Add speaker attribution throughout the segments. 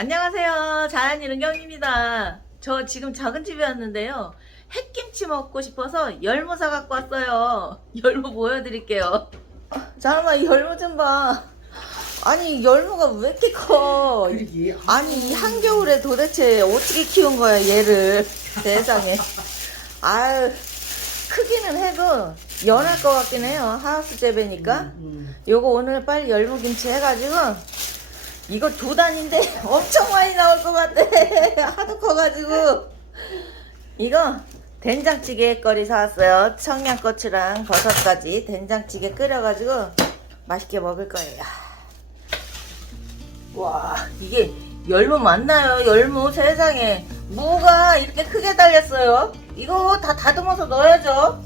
Speaker 1: 안녕하세요. 자연이 은경입니다. 저 지금 작은 집에 왔는데요. 햇김치 먹고 싶어서 열무 사 갖고 왔어요. 열무 보여드릴게요. 잠깐만, 이 열무 좀 봐. 아니, 열무가 왜 이렇게 커?
Speaker 2: 그러게.
Speaker 1: 아니, 이 한겨울에 도대체 어떻게 키운 거야, 얘를. 세상에. 아유, 크기는 해도 연할 것 같긴 해요. 하우스 재배니까.
Speaker 2: 음.
Speaker 1: 요거 오늘 빨리 열무김치 해가지고 이거 두 단인데 엄청 많이 나올 것 같아 하도 커가지고. 이거 된장찌개 거리 사왔어요. 청양고추랑 버섯까지 된장찌개 끓여가지고 맛있게 먹을 거예요. 와 이게 열무 맞나요? 열무 세상에. 무가 이렇게 크게 달렸어요? 이거 다 다듬어서 넣어야죠.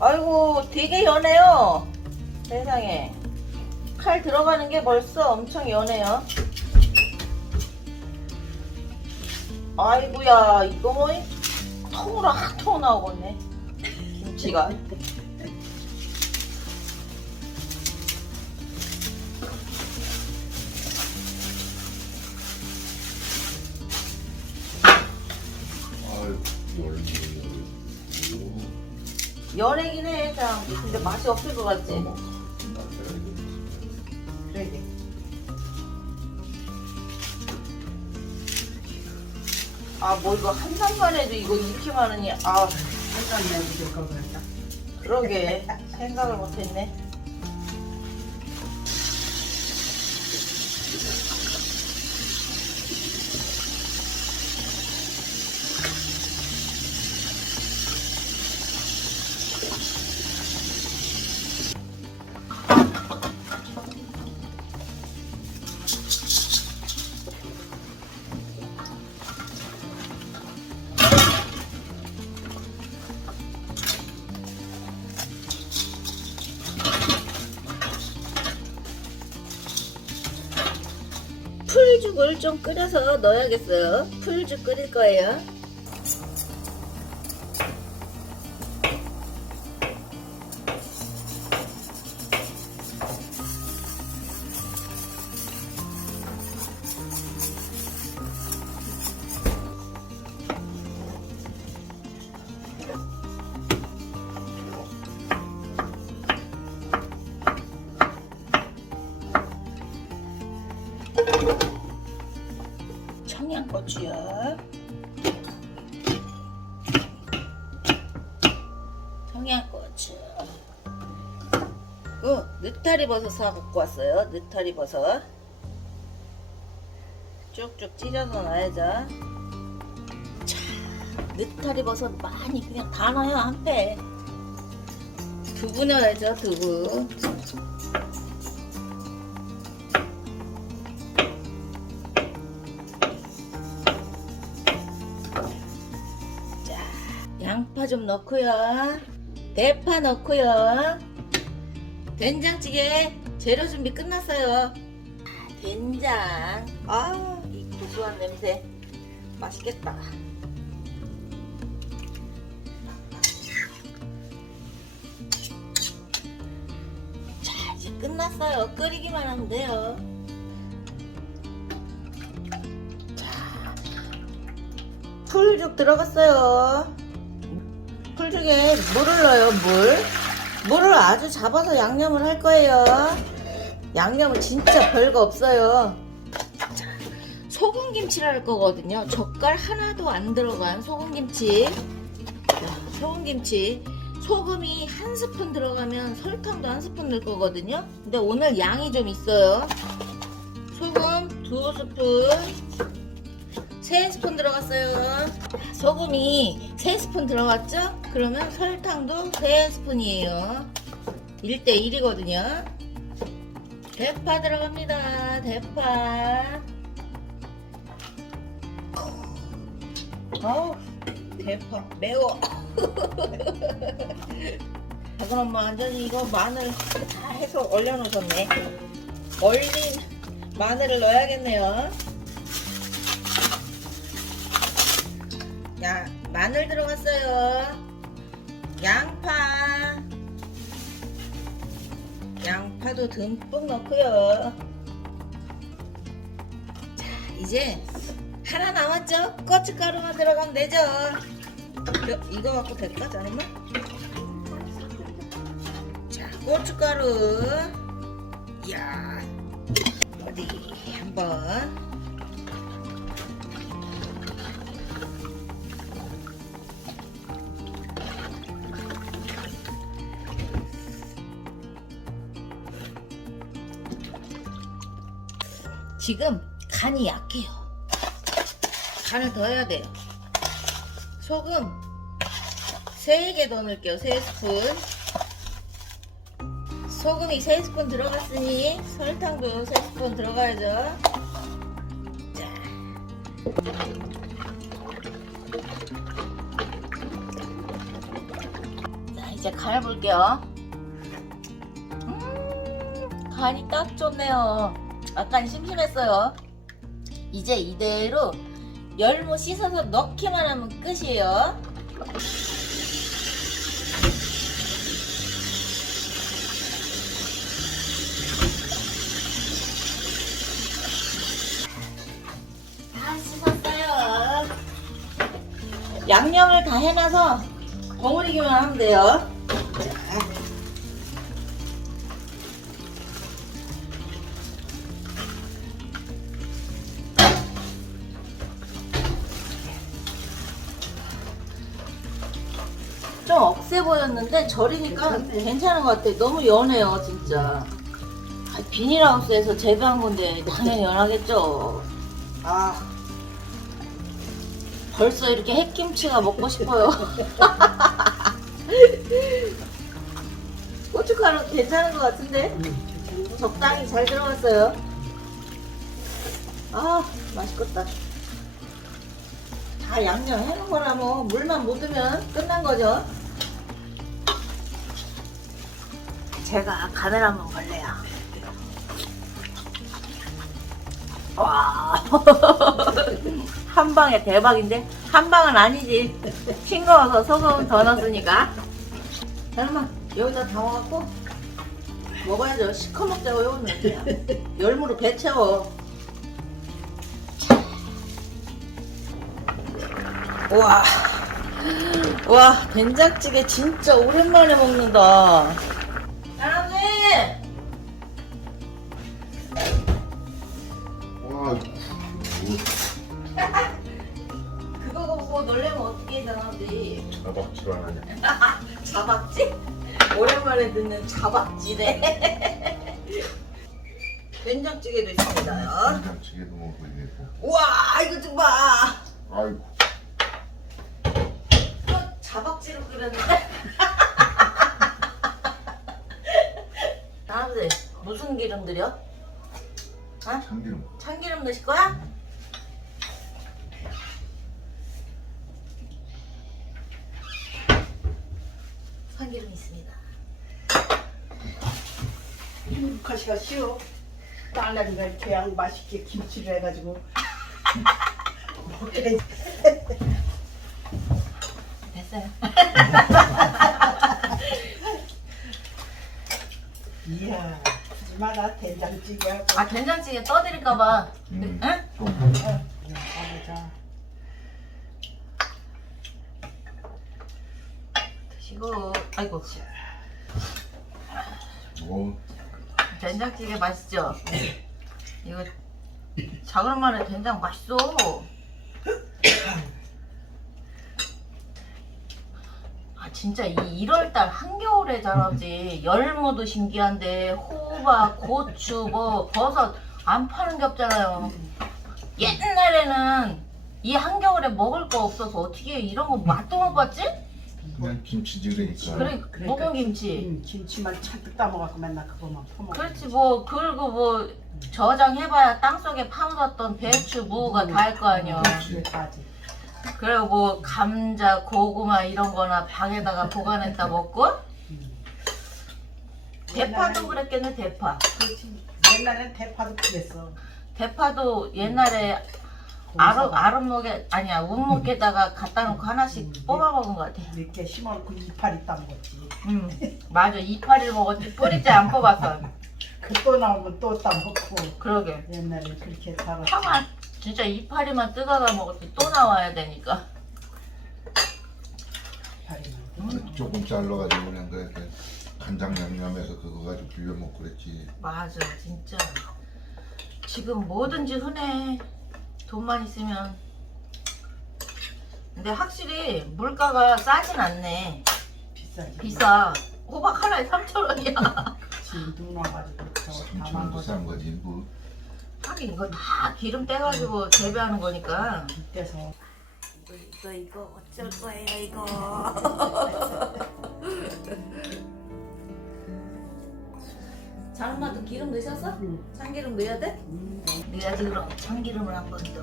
Speaker 1: 아이고 되게 연해요. 세상에 칼 들어가는 게 벌써 엄청 연해요 아이고야 이거 뭐 통으로 한 통 나오겠네 김치가. 연해긴 해 참. 근데 맛이 없을 것 같지 그러게 아뭐 이거 한 잔만 해도 이거 이렇게 많으니 아
Speaker 2: 드실 걸 그랬다.
Speaker 1: 그러게 생각을 못했네. 풀죽을 좀 끓여서 넣어야겠어요. 풀죽 끓일 거예요. 청양고추. 그 느타리 버섯 사 갖고 왔어요. 느타리 버섯. 쭉쭉 찢어서 놔야죠. 자, 느타리 버섯 많이 그냥 다 넣어요 한 팩. 두부 넣어야죠 두부. 자, 양파 좀 넣고요. 대파 넣고요. 된장찌개 재료 준비 끝났어요. 아, 된장. 아, 이 고소한 냄새. 맛있겠다. 자, 이제 끝났어요. 끓이기만 하면 돼요. 풀죽 들어갔어요. 풀죽에 물을 넣어요, 물. 물을 아주 잡아서 양념을 할 거예요. 양념은 진짜 별거 없어요. 자, 소금 김치를 할 거거든요. 젓갈 하나도 안 들어간 소금 김치. 자, 소금 김치. 소금이 한 스푼 들어가면 설탕도 한 스푼 넣을 거거든요. 근데 오늘 양이 좀 있어요. 소금 두 스푼. 세 스푼 들어갔어요. 소금이 세 스푼 들어갔죠? 그러면 설탕도 세 스푼이에요. 1대 1이거든요. 대파 들어갑니다. 대파. 어우, 대파. 매워. 작은 엄마 완전히 이거 마늘 다 해서 얼려놓으셨네. 얼린 마늘을 넣어야겠네요. 야, 마늘 들어갔어요. 양파. 양파도 듬뿍 넣고요. 자, 이제 하나 남았죠? 고춧가루만 들어가면 되죠. 저, 이거 갖고 될까, 자네만? 자, 고춧가루. 이야, 어디 한번. 지금 간이 약해요. 간을 더 해야 돼요. 소금 3개 더 넣을게요. 3스푼. 소금이 3스푼 들어갔으니 설탕도 3스푼 들어가야죠. 자. 자, 이제 간을 볼게요. 음, 간이 딱 좋네요. 약간 심심했어요. 이제 이대로 열무 씻어서 넣기만 하면 끝이에요. 다 씻었어요. 양념을 다 해놔서 버무리기만 하면 돼요. 좀 억세 보였는데 절이니까 괜찮은 것 같아요. 너무 연해요, 진짜. 아, 비닐하우스에서 재배한 건데 당연히 연하겠죠. 아, 벌써 이렇게 햇김치가 먹고 싶어요. 고춧가루 괜찮은 것 같은데? 적당히 잘 들어갔어요. 아, 맛있겠다. 다 양념 해놓은 거라 뭐 물만 묻으면 끝난 거죠. 제가 간을 한번 볼래요. 와, 한 방에 대박인데 한 방은 아니지. 싱거워서 소금 더 넣었으니까. 잠깐만 여기다 담아갖고 먹어야죠. 시커 먹자고 여기는 어디야? 열무로 배 채워. 와, 와 된장찌개 진짜 오랜만에 먹는다. 된장찌개도 있습니다.
Speaker 3: 된장찌개도 먹어야 되고.
Speaker 1: 우와, 이거 좀 봐.
Speaker 3: 아이고,
Speaker 1: 이거 자박지로 끓였는데? 할아버지, 무슨 기름 들여? 어?
Speaker 3: 참기름.
Speaker 1: 참기름 넣으실 거야? 참기름 있습니다.
Speaker 2: 가시가 쉬워. 딸내미가 이렇게 양 맛있게 김치를 해가지고 먹게
Speaker 1: 됐어요.
Speaker 2: 이야 하지마라 된장찌개 하고
Speaker 1: 아 된장찌개 떠드릴까봐.
Speaker 3: 음.
Speaker 1: 응?
Speaker 3: 좀
Speaker 2: 가보자.
Speaker 1: 드시고. 아이고.
Speaker 3: 뭐,
Speaker 1: 된장찌개 맛있죠? 이거 자그만한 된장 맛있어. 아 진짜 이 1월달 한겨울에 자라지 열무도 신기한데 호박, 고추, 뭐 버섯 안 파는 게 없잖아요. 옛날에는 이 한겨울에 먹을 거 없어서 어떻게 이런 거 맛도 못 봤지?
Speaker 3: 그냥 김치찌개니까.
Speaker 1: 그래
Speaker 2: 그러니까.
Speaker 1: 먹은 김치.
Speaker 2: 음, 김치만 잔뜩 따먹어갖고 맨날 그거만 퍼먹어.
Speaker 1: 그렇지 뭐 그리고 뭐 저장해봐야 땅속에 파묻었던 배추 무가 다 할 거 아니야
Speaker 2: 그래까지.
Speaker 1: 그리고 뭐 감자 고구마 이런 거나 방에다가 보관했다 먹고 대파도 그랬겠네 대파
Speaker 2: 그렇지. 옛날엔 대파도 그랬어.
Speaker 1: 대파도 옛날에 아름 아름목에 아니야 운목에다가 갖다 놓고 하나씩 뽑아 먹은 것 같아
Speaker 2: 이렇게 심어놓고 이파리 따먹었지.
Speaker 1: 음 맞아 이파리를 먹었지 뿌리째 안 뽑았어
Speaker 2: 그 또 나오면 또 따먹고
Speaker 1: 그러게
Speaker 2: 옛날에 그렇게 살았지.
Speaker 1: 파만 진짜 이파리만 뜨가가 먹었지 또 나와야 되니까.
Speaker 2: 이파리만.
Speaker 3: 조금 잘라가지고 그냥 그렇게 간장 양념해서 그거 가지고 비벼 먹고 그랬지.
Speaker 1: 맞아 진짜. 지금 뭐든지 흔해. 돈만 있으면. 근데 확실히 물가가 싸진 않네.
Speaker 2: 비싸지.
Speaker 1: 비싸. 호박 하나에 3,000원이야.
Speaker 2: 지금 눈 와가지고 저거 다
Speaker 3: 삼천
Speaker 2: 망고.
Speaker 3: 비싼 거지 뭐.
Speaker 1: 하긴 이거 다 기름 떼가지고 재배하는 거니까.
Speaker 2: 빗대서
Speaker 1: 이거 이거 어쩔 거예요 이거. 장엄마도 기름 넣으셨어?
Speaker 2: 응.
Speaker 1: 참기름 넣어야 돼?
Speaker 2: 음,
Speaker 1: 넣어야지 그럼 참기름을 한 번 더.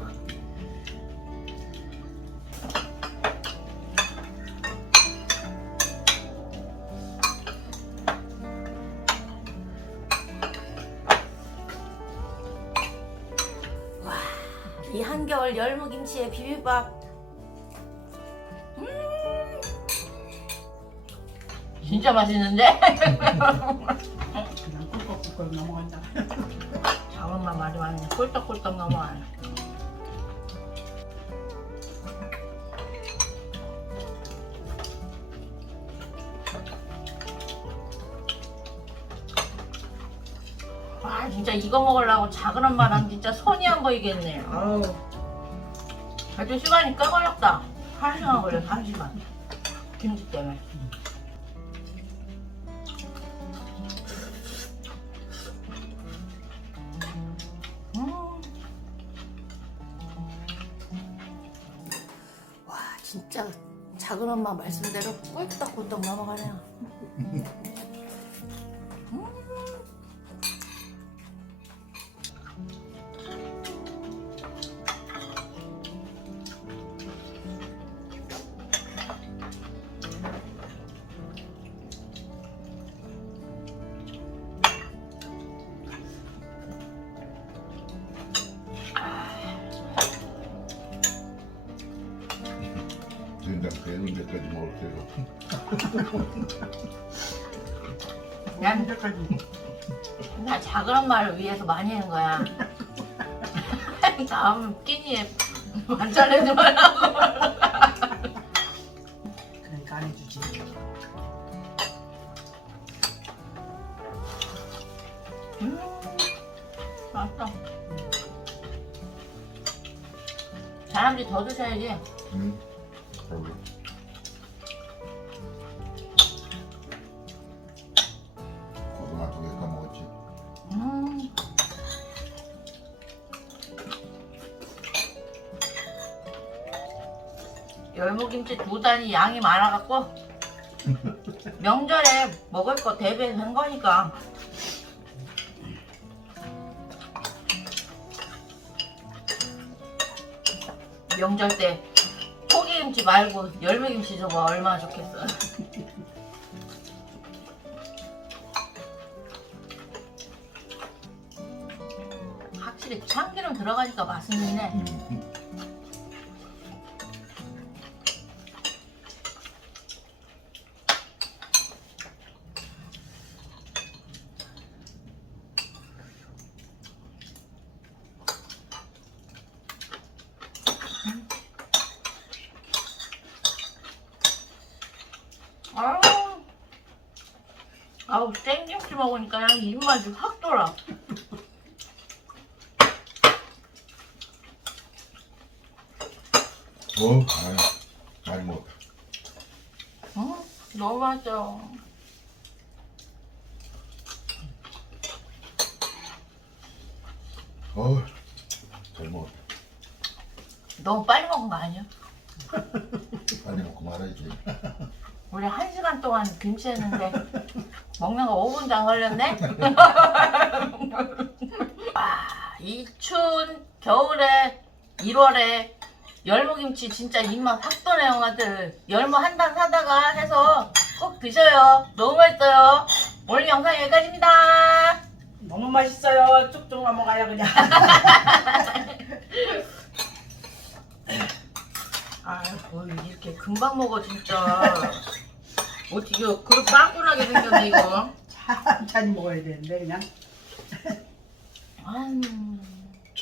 Speaker 1: 와, 이 한겨울 열무김치에 비빔밥. 음, 진짜 맛있는데?
Speaker 2: 꿀꺽꿀꺽 넘어간다.
Speaker 1: 작은만 말이 많네. 꿀떡꿀떡 넘어가네. 아 진짜 이거 먹으려고 작은 엄마랑 진짜 손이 안 보이겠네. 아우. 아주 시간이 꽤 걸렸다. 한 시간 걸렸어, 한 시간. 김치 때문에. 진짜 작은 엄마 말씀대로 꿀떡꿀떡 넘어가네요.
Speaker 3: 배는 데까지 먹을 때로.
Speaker 1: 난- 나 작은 엄마를 위해서 많이 하는 거야. 다음 끼니에 만찬해주면
Speaker 2: 그러니까 안 해주지.
Speaker 1: 음, 맛있다. 사람들이 더 드셔야지.
Speaker 3: 응.
Speaker 1: 김치 두 단이 양이 많아갖고 명절에 먹을 거 대비한 거니까. 명절 때 포기김치 말고 열무김치 줘봐 얼마나 좋겠어. 확실히 참기름 들어가니까 맛있네
Speaker 3: 응.
Speaker 1: 아우 아우 생김치 먹으니까 그냥 입맛이 확 돌아
Speaker 3: 어, 아유, 많이 먹었다.
Speaker 1: 음, 너무 맛있어
Speaker 3: 어, 잘 먹었다.
Speaker 1: 너무 빨리 먹은 거 아니야?
Speaker 3: 빨리 먹고 말아야지.
Speaker 1: 우리 한 시간 동안 김치 했는데 먹는 거 5분도 안 걸렸네? 아, 이 추운 겨울에 1월에 열무김치 진짜 입맛 확 도네 형아들 열무 한 단 사다가 해서 꼭 드셔요 너무 맛있어요 오늘 영상 여기까지입니다
Speaker 2: 너무 맛있어요. 쭉쭉 넘어가요 그냥.
Speaker 1: 아, 뭘 이렇게 금방 먹어 진짜 어떻게 이거 그릇 빵꾸나게 생겼네 이거.
Speaker 2: 천천히 먹어야 되는데 그냥.
Speaker 1: 아유